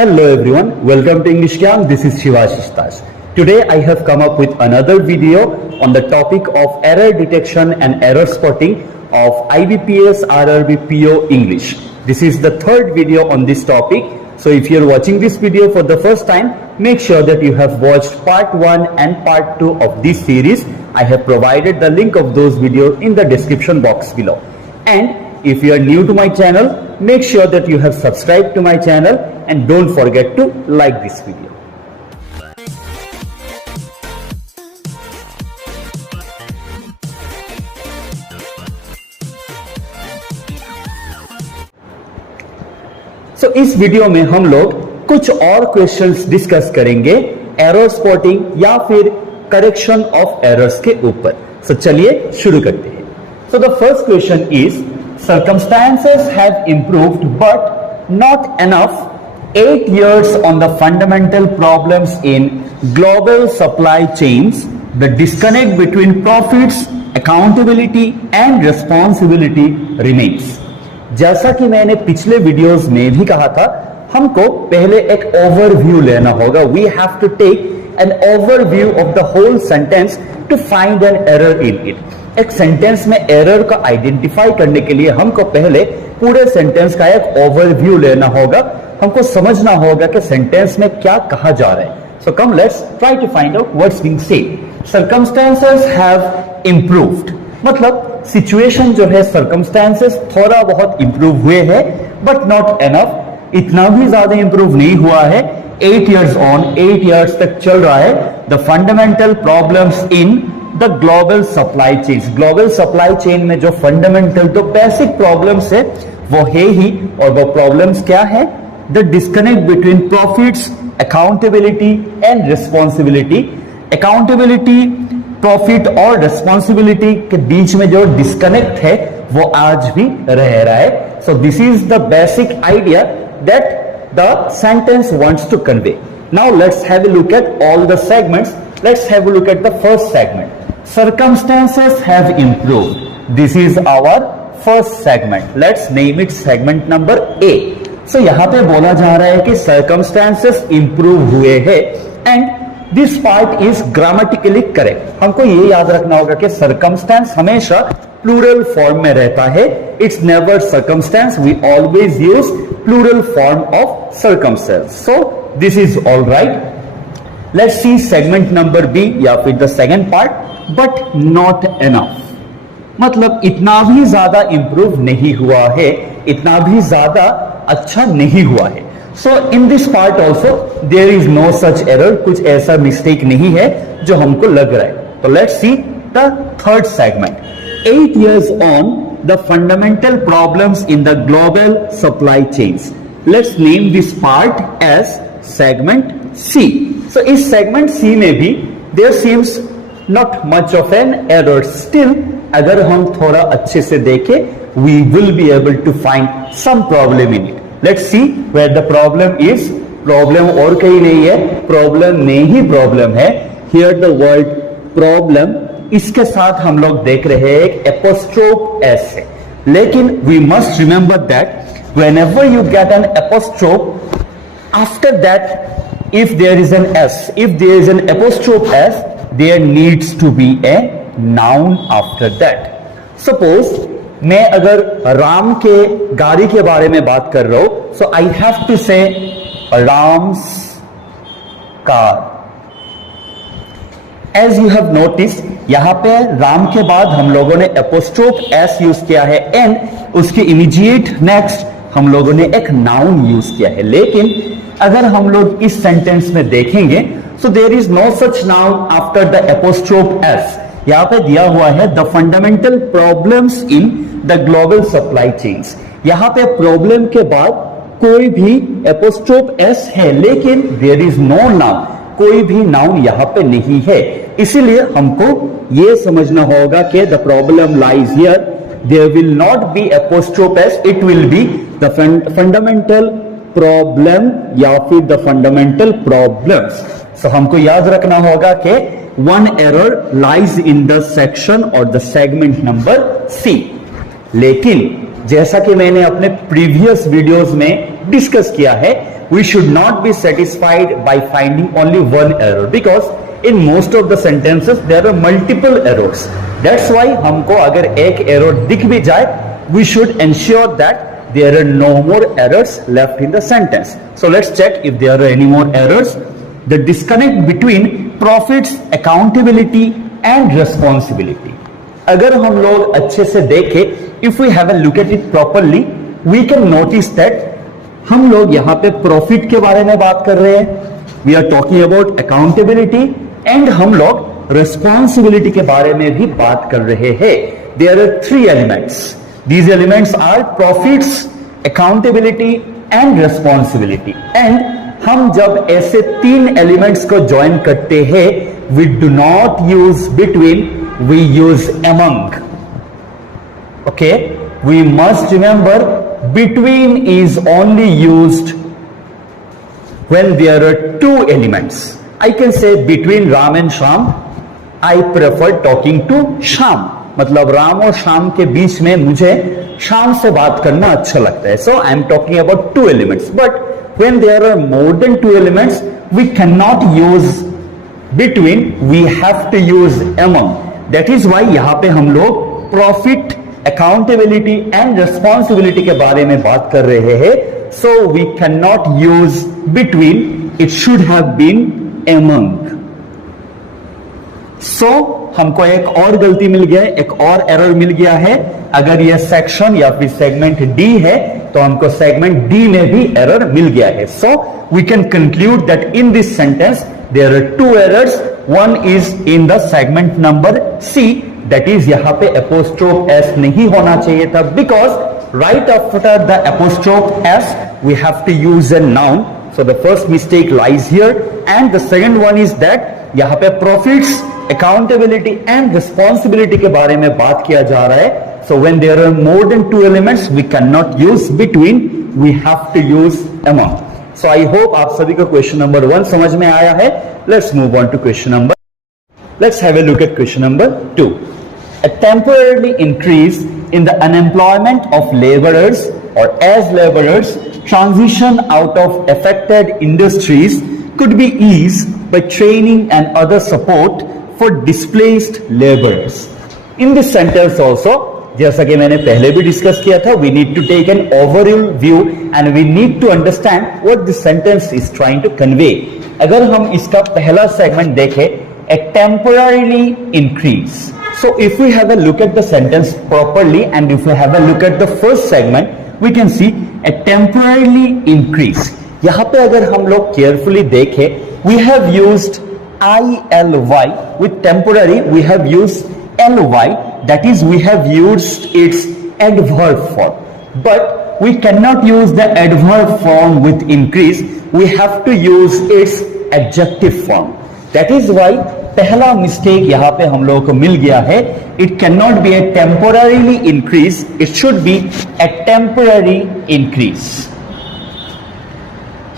Hello everyone, welcome to English Gang. This is Shivashish Taj. Today I have come up with another video on the topic of error detection and error spotting of IBPS RRB PO English. This is the third video on this topic. So if you're watching this video for the first time, make sure that you have watched part 1 and part 2 of this series. I have provided the link of those videos in the description box below. And if you are new to my channel, make sure that you have subscribed to my channel and don't forget to like this video. So इस video में हम लोग कुछ और questions discuss करेंगे error spotting या फिर correction of errors के ऊपर. सो चलिए शुरू करते हैं. सो the first question is circumstances have improved but not enough. 8 years on the fundamental problems in global supply chains. The disconnect between profits, accountability and responsibility remains. जैसा कि मैंने पिछले वीडियोस में भी कहा था, हमको पहले एक ओवरव्यू लेना होगा. We have to take an overview of the whole sentence to find an error in it. एक सेंटेंस में एरर का आइडेंटिफाई करने के लिए हमको पहले पूरे सेंटेंस का एक ओवरव्यू लेना होगा. हमको समझना होगा कि सेंटेंस में क्या कहा जा रहा है. So come let's try to find out what's being said. Circumstances have improved, मतलब सिचुएशन जो है, सर्कमस्टेंसेस थोड़ा बहुत इंप्रूव हुए हैं बट नॉट एनफ. इतना भी ज्यादा इंप्रूव नहीं हुआ है. 8 years on, 8 years तक चल रहा है. The fundamental problems in the global supply chain. Global supply chain में जो फंडामेंटल तो बेसिक प्रॉब्लम्स है वो है ही, और वो प्रॉब्लम्स क्या है? The disconnect between profits, accountability and responsibility. Accountability, profit और रिस्पॉन्सिबिलिटी के बीच में जो डिस्कनेक्ट है वो आज भी रह रहा है. So this is the basic idea that the sentence wants to convey. Now let's have a look at all the segments. Let's have a look at the first segment. Circumstances have improved. This is our first segment. Let's name it segment number A. So यहाँ पे बोला जा रहा है कि circumstances improve हुए हैं and this part is grammatically correct. हमको ये याद रखना होगा कि circumstance हमेशा plural form में रहता है. It's never circumstance. We always use plural form of circumstance. So this is all right. Let's see segment number B या फिर the second part. But not enough, मतलब इतना भी ज्यादा इंप्रूव नहीं हुआ है, इतना भी ज्यादा अच्छा नहीं हुआ है. So in this part also there is no such error. कुछ ऐसा मिस्टेक नहीं है जो हमको लग रहा है. तो let's see the third segment. 8 years on the fundamental problems in the global supply chains. Let's name this part as segment C. So इस सेगमेंट सी में भी there seems not much of an error. Still अगर हम थोड़ा अच्छे से देखें, we will be able to find some problem in it. Let's see where the problem is. Problem और कहीं नहीं है, प्रॉब्लम में ही प्रॉब्लम है. हियर द वर्ड प्रॉब्लम, इसके साथ हम लोग देख रहे हैं एक एपोस्ट्रोफ एस है. लेकिन we must remember that whenever you get an apostrophe, after that if there is an S, if there is an apostrophe S, there needs to be a noun after that. Suppose मैं अगर राम के गाड़ी के बारे में बात कर रहा हूं, so I have to say Ram's car. As you have noticed, यहां पे राम के बाद हम लोगों ने apostrophe S यूज किया है and उसके immediate next हम लोगों ने एक नाउन यूज किया है. लेकिन अगर हम लोग इस सेंटेंस में देखेंगे, so there is no such noun after the apostrophe S. यहां पे दिया हुआ है the fundamental problems in the global supply chains. यहां पे प्रॉब्लम के बाद कोई भी एपोस्ट्रोफ एस है, लेकिन देयर इज नो नाउन. कोई भी नाउन यहां पे नहीं है. इसीलिए हमको ये समझना होगा कि the problem lies here. There will not be apostrophe S, it will be the fundamental problem या फिर द फंडामेंटल प्रॉब्लम्स. सो हमको याद रखना होगा कि one error lies in the section और द सेगमेंट नंबर सी. लेकिन जैसा कि मैंने अपने प्रीवियस वीडियोस में डिस्कस किया है, we should not be satisfied by finding only one error, because in most of the sentences there are multiple errors. That's why हमको अगर एक एरर दिख भी जाए, we should ensure that there are no more errors left in the sentence. So let's check if there are any more errors. The disconnect between profits, accountability and responsibility. अगर हम लोग अच्छे से देखें, if we have a look at it properly, we can notice that हम लोग यहाँ पे प्रॉफिट के बारे में बात कर रहे हैं, we are talking about accountability, and हम लोग responsibility के बारे में भी बात कर रहे हैं. There are three elements. These elements are profits, accountability and responsibility. And हम जब ऐसे तीन elements को join करते हैं, we do not use between, we use among. Okay? We must remember between is only used when there are two elements. I can say between Ram and Shyam, I prefer talking to Shyam. मतलब राम और श्याम के बीच में मुझे श्याम से बात करना अच्छा लगता है. So I am talking about two elements, but when there are more than two elements, we can not use between, we have to use among. That is why यहां पे हम लोग प्रॉफिट, अकाउंटेबिलिटी एंड रिस्पॉन्सिबिलिटी के बारे में बात कर रहे हैं. So we can not use between, it should have been among. So हमको एक और गलती मिल गया है, एक और एरर मिल गया है. अगर यह सेक्शन या फिर सेगमेंट डी है, तो हमको सेगमेंट डी में भी एरर मिल गया है. So we can conclude that in this sentence there are two errors. One is in the segment number C, that is यहां पे एपोस्ट्रोफ एस नहीं होना चाहिए था, because right after the apostrophe S we have to use a noun. So the first mistake lies here. And the second one is that यहां पे profits, accountability and responsibility के बारे में बात किया जा रहा है. So when there are more than two elements, we can not use between, we have to use among. So I hope आप सभी को क्वेश्चन नंबर 1 समझ में आया है. Let's move on to question number, let's have a look at question number 2. A temporary increase in the unemployment of laborers, or as laborers transition out of affected industries, could be eased by training and other support for displaced laborers. In this sentence also, जैसा कि मैंने पहले भी discuss किया था, we need to take an overall view and we need to understand what this sentence is trying to convey. अगर हम इसका पहला सेगमेंट देखें, a temporarily increase. So if we have a look at the sentence properly and if we have a look at the first segment, we can see a temporarily increase. यहां पे अगर हम लोग केयरफुली देखें, we have used ILY with temporary, we have used LY, that is we have used its adverb form, but we cannot use the adverb form with increase, we have to use its adjective form. That is why पहला mistake यहां पे हम लोगों को मिल गया है. It can not be a temporarily increase, it should be a temporary increase.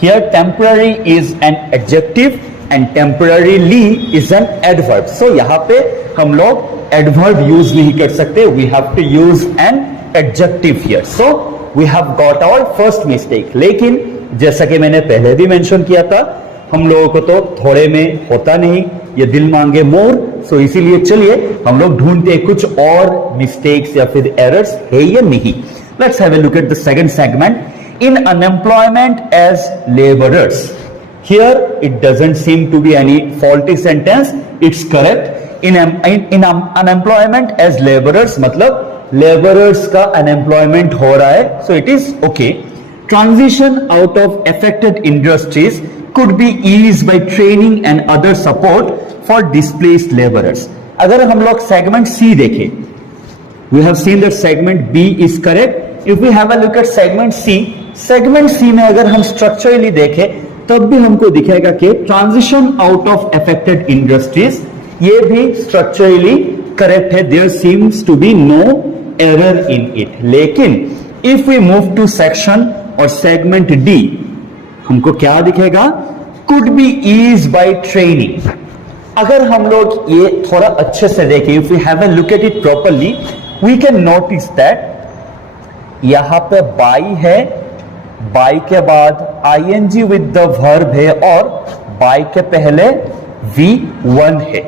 Here temporary is an adjective and temporarily is an adverb. So यहां पे हम लोग एडवर्ब यूज नहीं कर सकते, we have to use an adjective here. So we have got our first mistake. लेकिन जैसा कि मैंने पहले भी मेंशन किया था, हम लोगों को तो थोड़े में होता नहीं, ये दिल मांगे मोर. सो इसीलिए चलिए हम लोग ढूंढते कुछ और मिस्टेक्स या फिर एरर्स है या नहीं. Let's have a look at the second segment. In unemployment as labourers, here it doesn't seem to be any faulty sentence, it's correct. In unemployment as labourers मतलब लेबरर्स का अनएम्प्लॉयमेंट हो रहा है, so it is okay. Transition out of affected industries could be eased by training and other support for displaced laborers. अगर हम लोग segment C देखें, we have seen that segment B is correct. If we have a look at segment C में अगर हम structurally देखें, तब भी हमको दिखेगा कि transition out of affected industries, ये भी structurally correct है. There seems to be no error in it. लेकिन if we move to section और segment D, हमको क्या दिखेगा? Could be ease by training. अगर हम लोग ये थोड़ा अच्छे से देखें, if we have a look at it properly, we can notice that यहां पे बाई है, बाय के बाद आईएनजी विद द वर्ब है और बाय के पहले V1 है।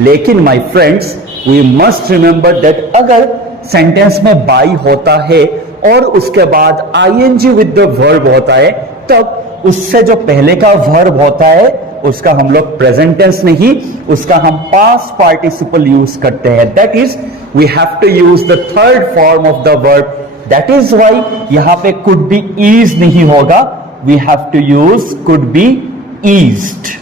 लेकिन my friends we must remember that अगर सेंटेंस में बाय होता है और उसके बाद आईएनजी विद द वर्ब होता है, तब उससे जो पहले का वर्ब होता है उसका हम लोग प्रेजेंट टेंस नहीं, उसका हम पास्ट पार्टिसिपल यूज करते हैं। That is we have to use the third form of the verb. That is why यहां पे कुड बी ईज नहीं होगा, we have to use could be eased.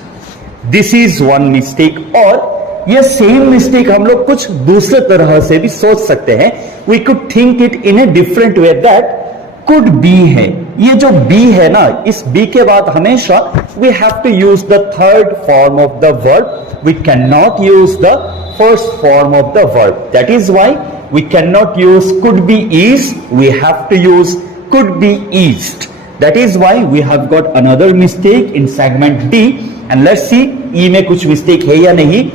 This is one mistake. और ये same mistake हम लोग कुछ दूसरे तरह से भी सोच सकते हैं। We could think it in a different way that could be है, ये जो बी है ना, इस बी के बाद हमेशा we have to use the third form of the verb, we can not use the first form of the verb. That is why we can not use could be ease, we have to use could be eased. That is why we have got another mistake in segment D. And let's see E में कुछ mistake है या नहीं।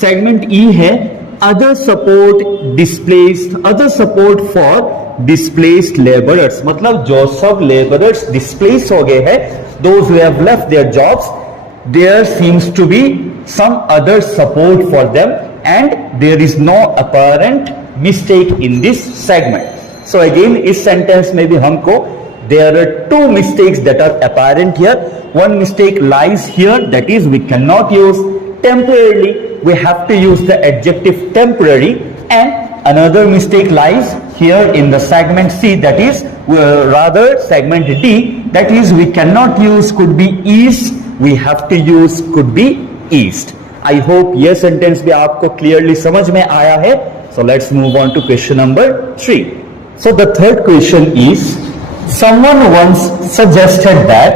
Segment E है other support displaced, other support for displaced labourers, मतलब जो सब labourers displace हो गए हैं, those who have left their jobs, there seems to be some other support for them and there is no apparent mistake in this segment. So again इस sentence में भी हमको there are two mistakes that are apparent here. One mistake lies here, that is we cannot use temporarily, we have to use the adjective temporary. And another mistake lies here in the segment C, that is rather segment D, that is we cannot use could be eased, we have to use could be eased. I hope ये sentence भी आपको clearly समझ में आया है. So let's move on to question number 3. So the third question is, someone once suggested that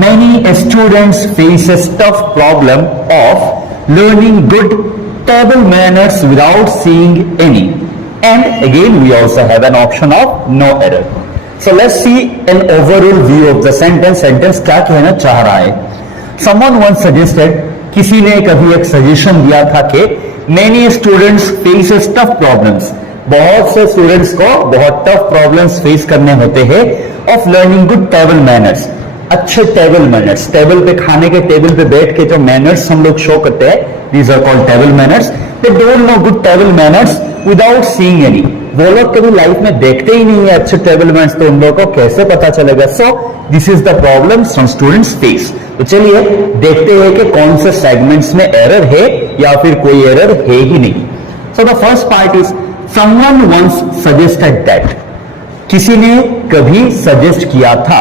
many students face a tough problem of learning good table manners without seeing any. And again we also have an option of no error. So let's see an overall view of the sentence. Sentence क्या कहना चाह रहा है? Someone once suggested, किसी ने कभी एक suggestion दिया था कि many students face tough problems, बहुत से स्टूडेंट्स को बहुत टफ प्रॉब्लम्स फेस करने होते हैं of learning good table manners, अच्छे टेबल मैनर्स, टेबल पे खाने के टेबल पे बैठ के जो मैनर्स हम लोग शो करते हैं, these are called table manners. They don't know good table manners without seeing any, वो लोग कभी लाइफ में देखते ही नहीं है अच्छे टेबल मैनर्स, तो उन लोगों को कैसे पता चलेगा? So this is the problem some students face. तो चलिए देखते हैं कि कौन से सेगमेंट्स में एरर है या फिर कोई एरर है ही नहीं। सो the first part is someone once suggested that, किसी ने कभी सजेस्ट किया था,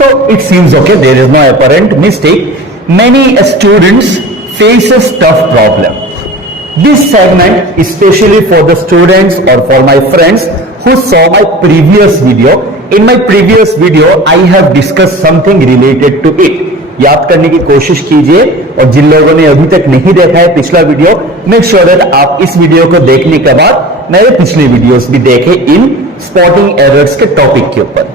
तो it seems okay, there is no apparent mistake. Many students faces tough problem. This segment specially for the students और for my friends who saw my previous video. In my previous video I have discuss something related to it. याद करने की कोशिश कीजिए, और जिन लोगों ने अभी तक नहीं देखा है पिछला वीडियो, मेक श्योर दैट आप इस वीडियो को देखने के बाद मेरे पिछले वीडियोस भी देखें इन स्पॉटिंग एरर्स के टॉपिक के ऊपर।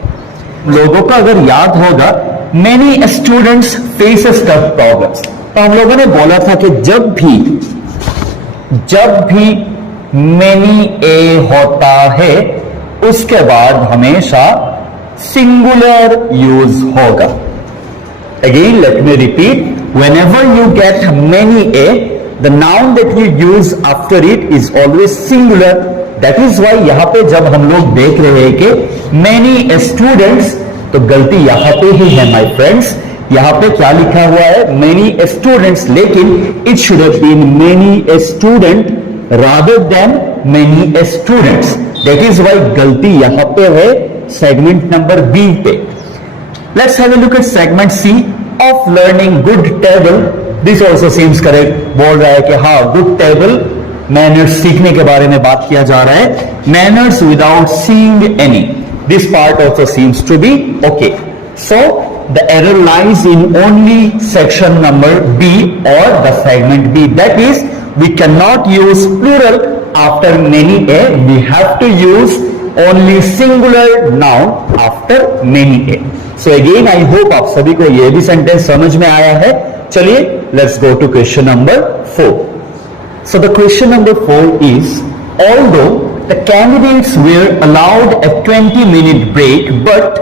लोगों को अगर याद होगा, many students faces tough problems, तो हम लोगों ने बोला था कि जब भी मेनी ए होता है उसके बाद हमेशा सिंगुलर यूज होगा। Again, let me repeat, whenever you get many a, the noun that you use after it is always singular. That is why यहाँ पे जब हम लोग देख रहे हैं कि many students, तो गलती यहाँ पे ही है my friends। यहाँ पे क्या लिखा हुआ है? many students, लेकिन it should have been many a student rather than many students. That is why गलती यहाँ पे है segment number B पे। Let's have a look at segment C of learning good table. This also seems correct. बोल रहा है कि हाँ, good table manners सीखने के बारे में बात किया जा रहा है, manners without seeing any. This part also seems to be okay. So the error lies in only section number B or the segment B. That is, we cannot use plural after many a. We have to use only singular noun after many a. So again I hope आप सभी को ये भी sentence समझ में आया है। चलिए let's go to question number 4. So the question number 4 is, although the candidates were allowed a 20-minute break, but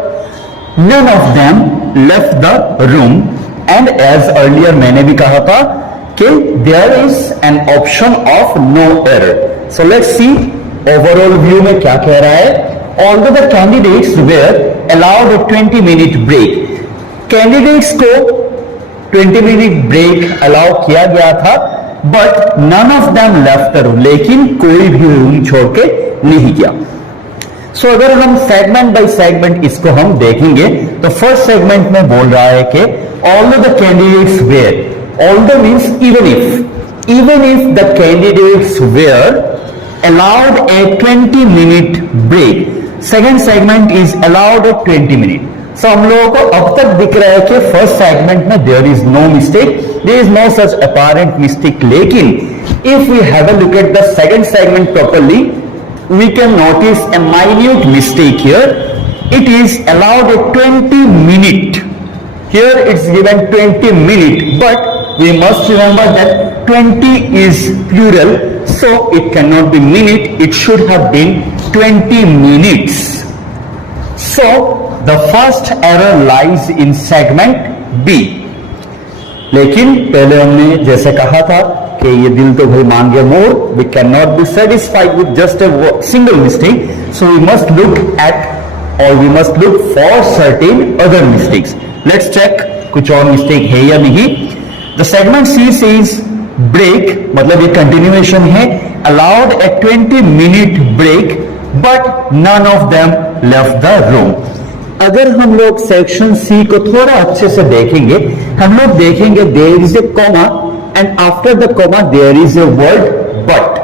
none of them left the room, and as earlier मैंने भी कहा था कि there is an option of no error. So let's see overall view में क्या कह रहा है. Although the candidates were allowed a 20-minute break, candidates को 20-minute break allow किया गया था, but none of them left the room, लेकिन कोई भी रूम छोड़ के नहीं गया. So अगर हम सेगमेंट बाय सेगमेंट इसको हम देखेंगे तो फर्स्ट सेगमेंट में बोल रहा है कि although the candidates were, although means even if the candidates were allowed a 20-minute break, second segment is allowed a 20 minute. So हम लोगों को अब तक दिख रहा है कि फर्स्ट सेगमेंट में there is no mistake, there is no such apparent mistake, लेकिन if we have a look at the second segment properly, we can notice a minute mistake here. It is allowed a 20 minute. Here it's given 20 minute, but we must remember that 20 is plural, so it cannot be minute, it should have been 20 minutes. So the first error lies in segment B. लेकिन पहले हमने जैसे कहा था कि ये दिल तो भाई मांगे मोर, we cannot be satisfied with just a single mistake, so we must look at or we must look for certain other mistakes. Let's check कुछ और मिस्टेक है या नहीं. The segment C says break, मतलब ये continuation है, allowed a 20-minute break, but none of them left the room. अगर हम लोग सेक्शन सी को थोड़ा अच्छे से देखेंगे, हम लोग देखेंगे there is a comma and after the comma there is a word but.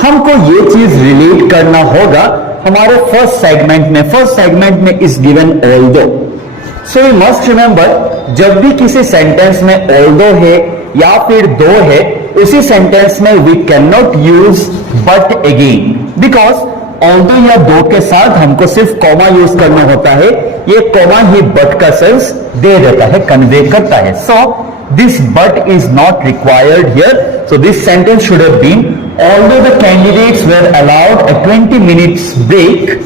हमको ये चीज रिलेट करना होगा हमारे फर्स्ट सेगमेंट में. फर्स्ट सेगमेंट में is given although, so we must remember जब भी किसी सेंटेंस में ऑल्दो है या फिर दो है, उसी सेंटेंस में we can not use but again, because although या दो के साथ हमको सिर्फ कॉमा यूज करना होता है. ये कॉमा ही बट का सेंस दे देता है, कन्वे करता है. So this but is not required here. So this sentence should have been although the candidates were allowed a 20 minutes break,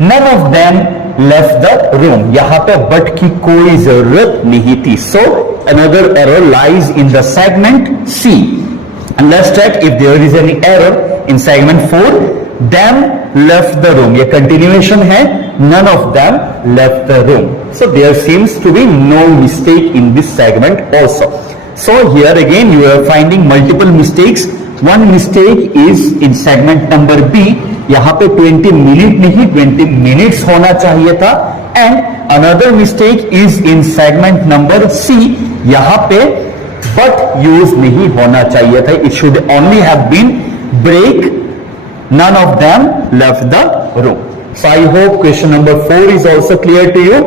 none of them left the room. यहां पे but की कोई जरूरत नहीं थी. So another error lies in the segment C. And let's check if there is any error in segment 4. Them left the room. ये continuation है. None of them left the room. So there seems to be no mistake in this segment also. So here again you are finding multiple mistakes. One mistake is in segment number B. यहाँ पे 20 minute नहीं 20 minutes होना चाहिए था. And another mistake is in segment number C. यहाँ पे but use नहीं होना चाहिए था. It should only have been break. None of them left the room. So I hope question number 4 is also clear to you.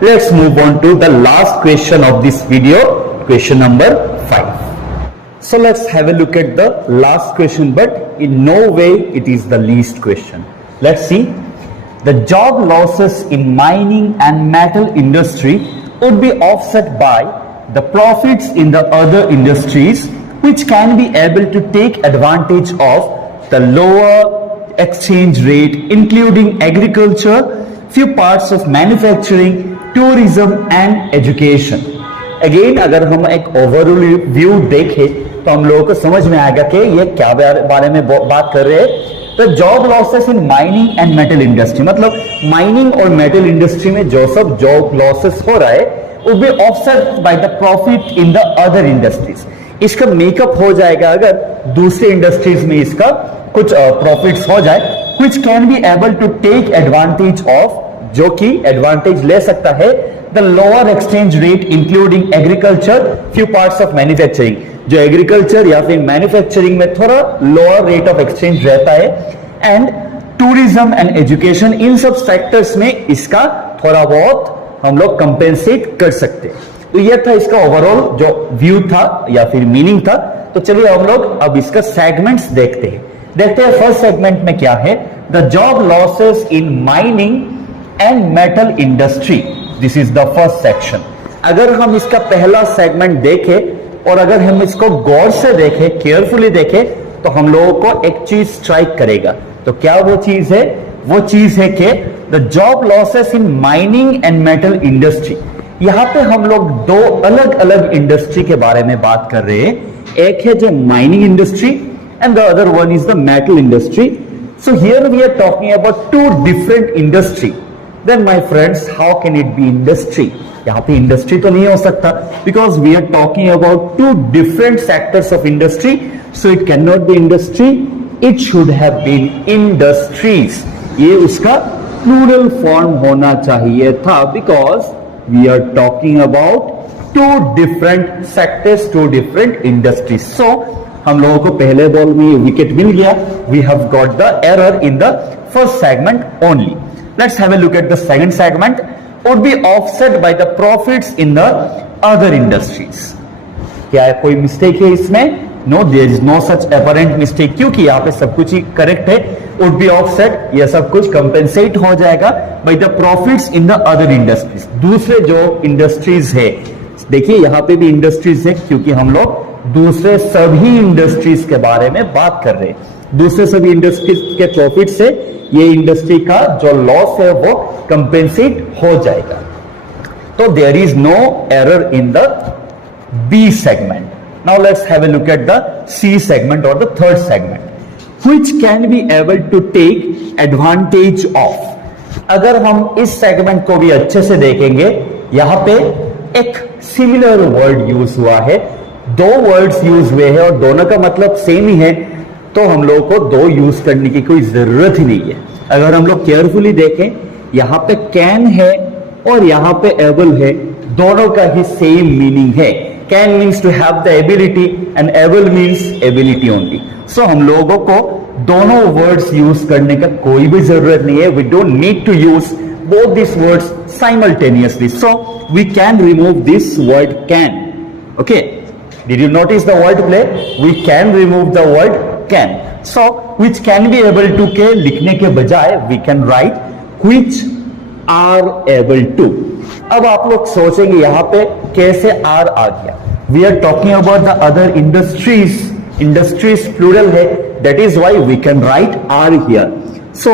Let's move on to the last question of this video, question number 5. So let's have a look at the last question, but in no way it is the least question. Let's see. The job losses in mining and metal industry would be offset by the profits in the other industries, which can be able to take advantage of the lower exchange rate, including agriculture, few parts of manufacturing, tourism and education. Again, अगर हम एक overall view देखें तो हम लोगों को समझ में आएगा कि ये क्या बारे में बात कर रहे हैं. तो job losses in mining and metal industry, मतलब माइनिंग और मेटल इंडस्ट्री में जो सब जॉब लॉसेस हो रहा है वो भी offset by the profit in the other industries. इसका मेकअप हो जाएगा अगर दूसरे इंडस्ट्रीज में इसका कुछ प्रॉफिट्स हो जाए, which can be able to take advantage of, जो कि एडवांटेज ले सकता है the lower exchange rate including agriculture, few parts of manufacturing. जो एग्रीकल्चर या फिर मैन्युफैक्चरिंग में थोड़ा लोअर रेट ऑफ एक्सचेंज रहता है, एंड टूरिज्म एंड एजुकेशन, इन सब सेक्टर्स में इसका थोड़ा बहुत हम लोग कंपेंसेट कर सकते हैं. तो यह था इसका ओवरऑल जो व्यू था या फिर मीनिंग था. तो चलिए हम लोग अब इसका सेगमेंट्स देखते हैं. फर्स्ट सेगमेंट में क्या है. The job losses in mining and metal industry, this is the first section. अगर हम इसका पहला सेगमेंट देखें और अगर हम इसको गौर से देखें, केयरफुली देखें, तो हम लोगों को एक चीज स्ट्राइक करेगा. तो क्या वो चीज है. वो चीज है कि the job losses in mining and metal industry. यहां पे हम लोग दो अलग अलग इंडस्ट्री के बारे में बात कर रहे हैं, एक है जो mining industry and the other one is the metal industry. So here we are talking about two different industry. Then my friends, how can it be industry? यहां पे इंडस्ट्री तो नहीं हो सकता, because we are talking about two different sectors of industry, so it can not be industry, it should have been industries. ये उसका plural form होना चाहिए था, because we are talking about two different sectors, two different industries. So हम लोगों को पहले ball में विकेट मिल गया, we have got the error in the first segment only. Let's have a look at the second segment. Would be offset by the profits in the other industries. क्या है कोई मिस्टेक है इसमें? No, there is no such apparent mistake, क्योंकि यहाँ पे सब कुछ ही करेक्ट है। वुड बी ऑफसेट, ये सब कुछ कंपेंसेट हो जाएगा by the profits in the other industries. दूसरे जो इंडस्ट्रीज है, देखिए यहाँ पे भी इंडस्ट्रीज है, क्योंकि हम लोग दूसरे सभी इंडस्ट्रीज के बारे में बात कर रहे हैं। दूसरे सभी इंडस्ट्रीज के प्रॉफिट से ये इंडस्ट्री का जो लॉस है वो कंपेंसेट हो जाएगा। तो there is no error in the B segment. Now let's have a look at the C segment और the third segment, which can be able to take advantage of. अगर हम इस सेगमेंट को भी अच्छे से देखेंगे, यहां पे एक सिमिलर वर्ड यूज हुआ है, दो वर्ड्स यूज हुए हैं और दोनों का मतलब सेम ही है, तो हम लोगों को दो यूज करने की कोई जरूरत ही नहीं है। अगर हम लोग केयरफुली देखें, यहां पे कैन है और यहां पे एबल है, दोनों का ही सेम मीनिंग है। Can means to have the ability and able means ability only. So हम लोगों को दोनों वर्ड्स यूज करने का कोई भी जरूरत नहीं है। We don't need to use both these words simultaneously. So we can remove this word can. Okay, did you notice the word play? We can remove the word can. So which can be able to के लिखने के बजाय we can write which are able to. अब आप लोग सोचेंगे यहाँ पे कैसे are आ गया? We are talking about the other industries. Industries plural है, that is why we can write are here. So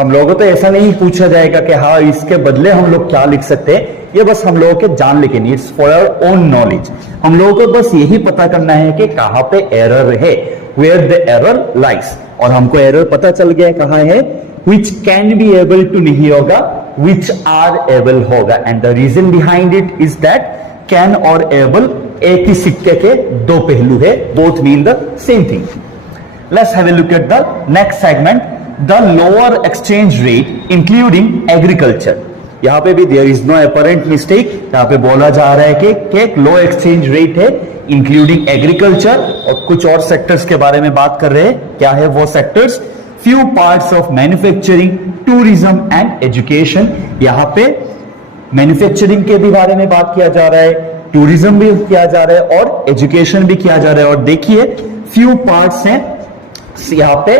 हम लोगों को तो ऐसा नहीं पूछा जाएगा कि हाँ इसके बदले हम लोग क्या लिख सकते हैं, ये बस हम लोगों के जान लेके नहीं, it's for our own knowledge. हम लोगों को बस यही पता करना है कि कहाँ पे एरर है, वेयर द एरर लाइज। और हमको एरर पता चल गया कहाँ है, which can be able to नहीं होगा, विच आर एबल होगा। And the reason behind it is that can और एबल एक ही सिक्के के दो पहलू है, both mean the same thing. Let's have a look at the next segment, the lower exchange rate including agriculture. यहां पे भी there is no apparent mistake, यहां पे बोला जा रहा है कि एक लो एक्सचेंज रेट है इंक्लूडिंग एग्रीकल्चर, और कुछ और सेक्टर्स के बारे में बात कर रहे हैं। क्या है वो sectors? Few parts of manufacturing, tourism and education. यहां पे मैन्युफैक्चरिंग के भी बारे में बात किया जा रहा है, टूरिज्म भी किया जा रहा है और एजुकेशन भी किया जा रहा है। और देखिए फ्यू पार्ट्स हैं, यहां पे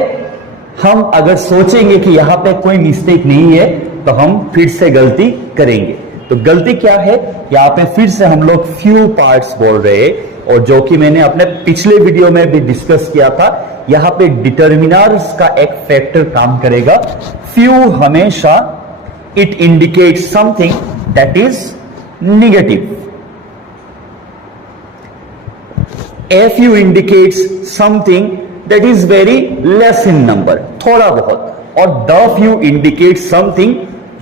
हम अगर सोचेंगे कि यहां पे कोई मिस्टेक नहीं है तो हम फिर से गलती करेंगे। तो गलती क्या है, यहां पे फिर से हम लोग फ्यू पार्ट्स बोल रहे हैं, और जो कि मैंने अपने पिछले वीडियो में भी डिस्कस किया था, यहां पे डिटर्मिनर्स का एक फैक्टर काम करेगा। फ्यू हमेशा it indicates something that is negative, a few indicates something that is very less in number, थोड़ा बहुत, और the few indicates something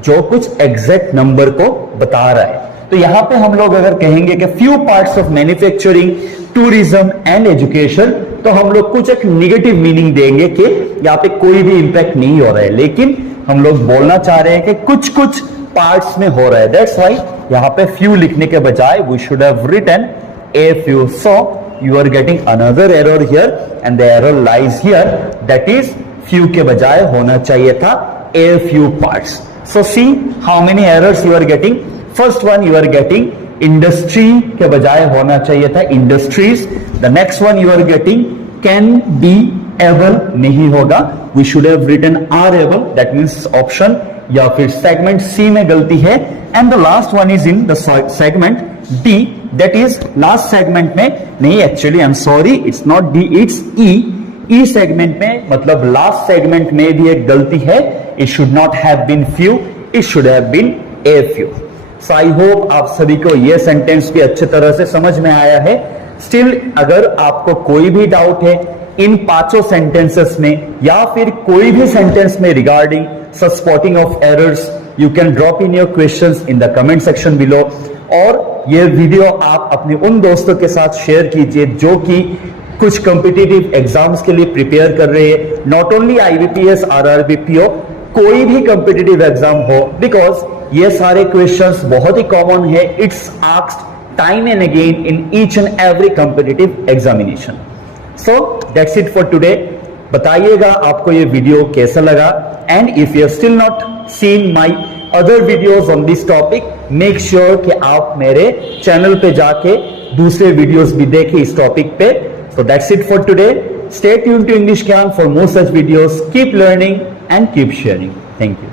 जो कुछ एग्जैक्ट नंबर को बता रहा है। तो यहां पे हम लोग अगर कहेंगे कि few parts of manufacturing, tourism and education, तो हम लोग कुछ एक निगेटिव मीनिंग देंगे कि यहाँ पे कोई भी इंपैक्ट नहीं हो रहा है, लेकिन हम लोग बोलना चाह रहे हैं कि कुछ कुछ पार्ट्स में हो रहा है। दैट्स व्हाई यहाँ पे few लिखने के बजाय we should have written a few. So you are getting another error here and the error lies here, that is few के बजाय होना चाहिए था a few parts. So see how many errors you are getting. First one you are getting industry के बजाय होना चाहिए था industries. The next one you are getting can be able, नहीं होगा, we should have written are able, that means option या फिर segment C में गलती है। And the last one is in the segment D, that is last segment में नहीं, actually I am sorry, it's not D, it's E. E segment में मतलब last segment में भी एक गलती है, It should not have been few, it should have been a few. So I hope आप सभी को ये सेंटेंस भी अच्छे तरह से समझ में आया है. स्टिल अगर आपको कोई भी डाउट है इन पांचों सेंटेंसेस में या फिर कोई भी सेंटेंस में regarding such spotting of errors, you can drop in your questions in the comment section below. और ये वीडियो आप अपने उन दोस्तों के साथ शेयर कीजिए जो कि कुछ कॉम्पिटिटिव एग्जाम्स के लिए प्रिपेयर कर रहे हैं. Not only IBPS, RRB, PO, कोई भी कॉम्पिटिटिव एग्जाम हो, बिकॉज ये सारे क्वेश्चंस बहुत ही कॉमन है. It's asked time and again in each and every competitive examination. So that's it for today. बताइएगा आपको ये वीडियो कैसा लगा, and if you still not seen my other videos on this topic, make sure कि आप मेरे channel पे जाके दूसरे वीडियोस भी देखें इस टॉपिक पे. So that's it for today. Stay tuned to English Kyan for more such videos. Keep learning and keep sharing. Thank you.